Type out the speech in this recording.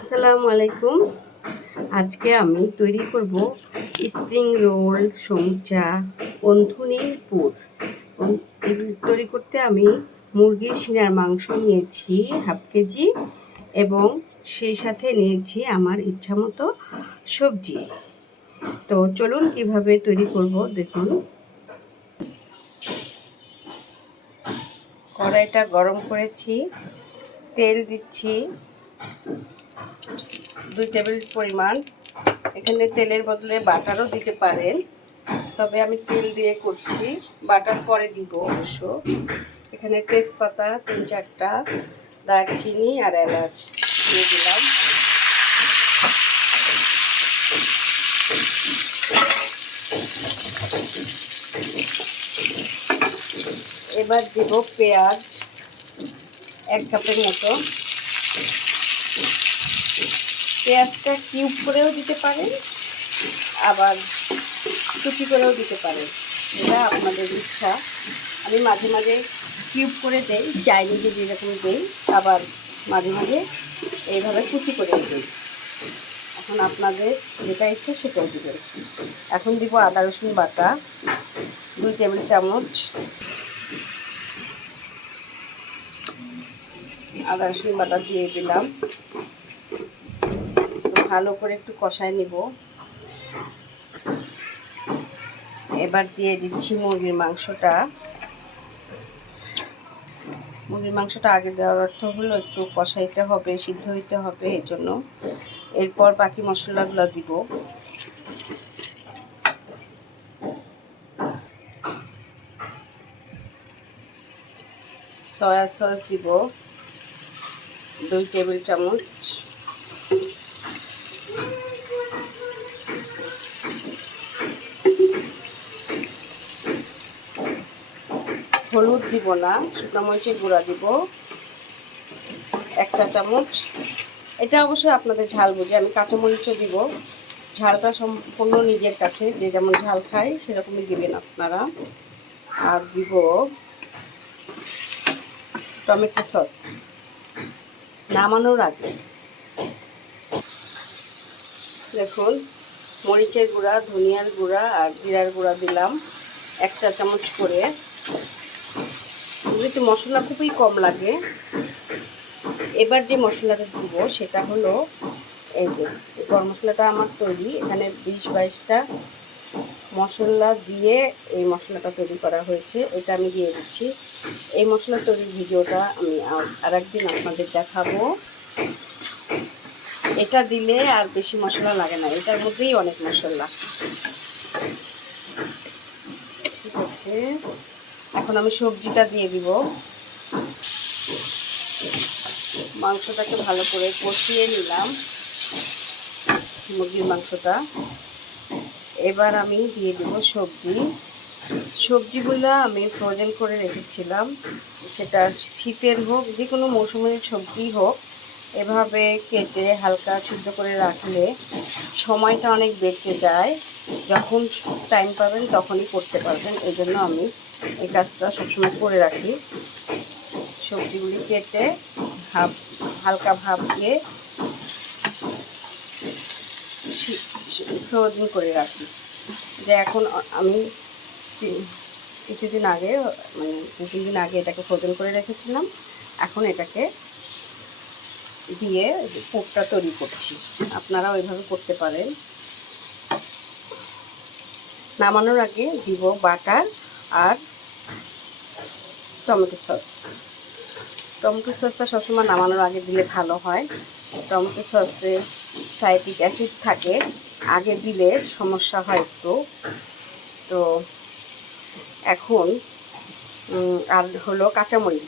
আসসালামু আলাইকুম। আজকে আমি তৈরি করব স্প্রিং রোল, সমুচা, বন্ধুনির পুর। তৈরি করতে আমি মুরগির শিরার মাংস নিয়েছি হাফ কেজি এবং সেই সাথে নিয়েছি আমার ইচ্ছা মতো সবজি। তো চলুন কীভাবে তৈরি করব দেখুন। কড়াইটা গরম করেছি, তেল দিচ্ছি। দুই টেবিল পরিমাণ। এখানে তেলের বদলে বাটারও দিতে পারেন। তবে আমি তেল দিয়ে করছি। বাটার পরে দিব অবশ্য। এখানে তেজপাতা তিন চারটা, দারচিনি আর এলাচ দিয়ে দিলাম। এবার দেব পেঁয়াজ এক কাপের মতো। পেঁয়াজটা কিউব করেও দিতে পারেন, আবার কুচি করেও দিতে পারেন। এটা আপনাদের ইচ্ছা। আমি মাঝে মাঝে কিউব করে দেই চাইনিজে যেরকম দেই, আবার মাঝে মাঝে এইভাবে কুচি করে দিই। এখন আপনাদের যেটা ইচ্ছে সেটাও দেবেন এখন দিব আদা, রসুন বাটা, দুই টেবিল চামচ। আদা, রসুন বাটা দিয়ে দিলাম। ভালো করে একটু কষায় নিব। এবার দিয়ে দিচ্ছি মুরগির মাংসটা। মুরগির মাংসটা আগে দেওয়ার অর্থ হলো একটু কষাইতে হবে, সিদ্ধ হইতে হবে, এই জন্য। এরপর বাকি মশলাগুলো দিব। সয়া সস দিব, দুই টেবিল চামচ। হলুদ দিব না, শুকনো মরিচের গুঁড়া দিব এক চা চামচ। এটা অবশ্যই আপনাদের ঝাল বুঝে, আমি কাঁচামরিচও দিব। ঝালটা সম্পূর্ণ নিজের কাছে, যে যেমন ঝাল খায় সেরকমই দিবেন আপনারা। আর দিব টমেটো সস। নামানোর আগে দেখুন, মরিচের গুঁড়া, ধনিয়ার গুঁড়া আর জিরার গুঁড়া দিলাম এক চা চামচ করে। এগুলিতে মশলা খুবই কম লাগে। এবার যে মশলাটা দিব, সেটা হলো এই যে গরম মশলাটা আমার তৈরি। এখানে বিশ বাইশটা মশলা দিয়ে এই মশলাটা তৈরি করা হয়েছে। এটা আমি দিয়ে দিচ্ছি। এই মশলা তৈরির ভিডিওটা আমি আর একদিন আপনাদের দেখাবো। এটা দিলে আর বেশি মশলা লাগে না। এটার মধ্যেই অনেক মশলা। ঠিক আছে। এখন আমি সবজিটা দিয়ে দিব। মাংসটাকে ভালো করে কষিয়ে নিলাম, মুরগির মাংসটা। এবার আমি দিয়ে দেব সবজি। সবজিগুলো আমি ফ্রোজেন করে রেখেছিলাম। সেটা শীতের হোক যে কোনো মৌসুমের সবজি হোক। এভাবে কেটে হালকা সিদ্ধ করে রাখলে সময়টা অনেক বেঁচে যায়। যখন টাইম পাবেন তখনই করতে পারবেন। এই জন্য আমি এই কাজটা সবসময় করে রাখি। সবজিগুলি কেটে হাফ, হালকা ভাপ দিয়ে ফ্রোজিং করে রাখি। যে এখন আমি কিছুদিন আগে মানে দু তিন দিন আগে এটাকে ফ্রোজেন করে রেখেছিলাম। এখন এটাকে দিয়ে পুরটা তৈরি করছি। আপনারা ওইভাবে করতে পারেন। নামানোর আগে দিব বাটার আর টমেটো সস। টমেটো সসটা সবসময় নামানোর আগে দিলে ভালো হয়। টমেটো সসে সাইট্রিক অ্যাসিড থাকে। আগে দিলে সমস্যা হয় একটু। তো এখন আর হলো কাঁচামরিচ।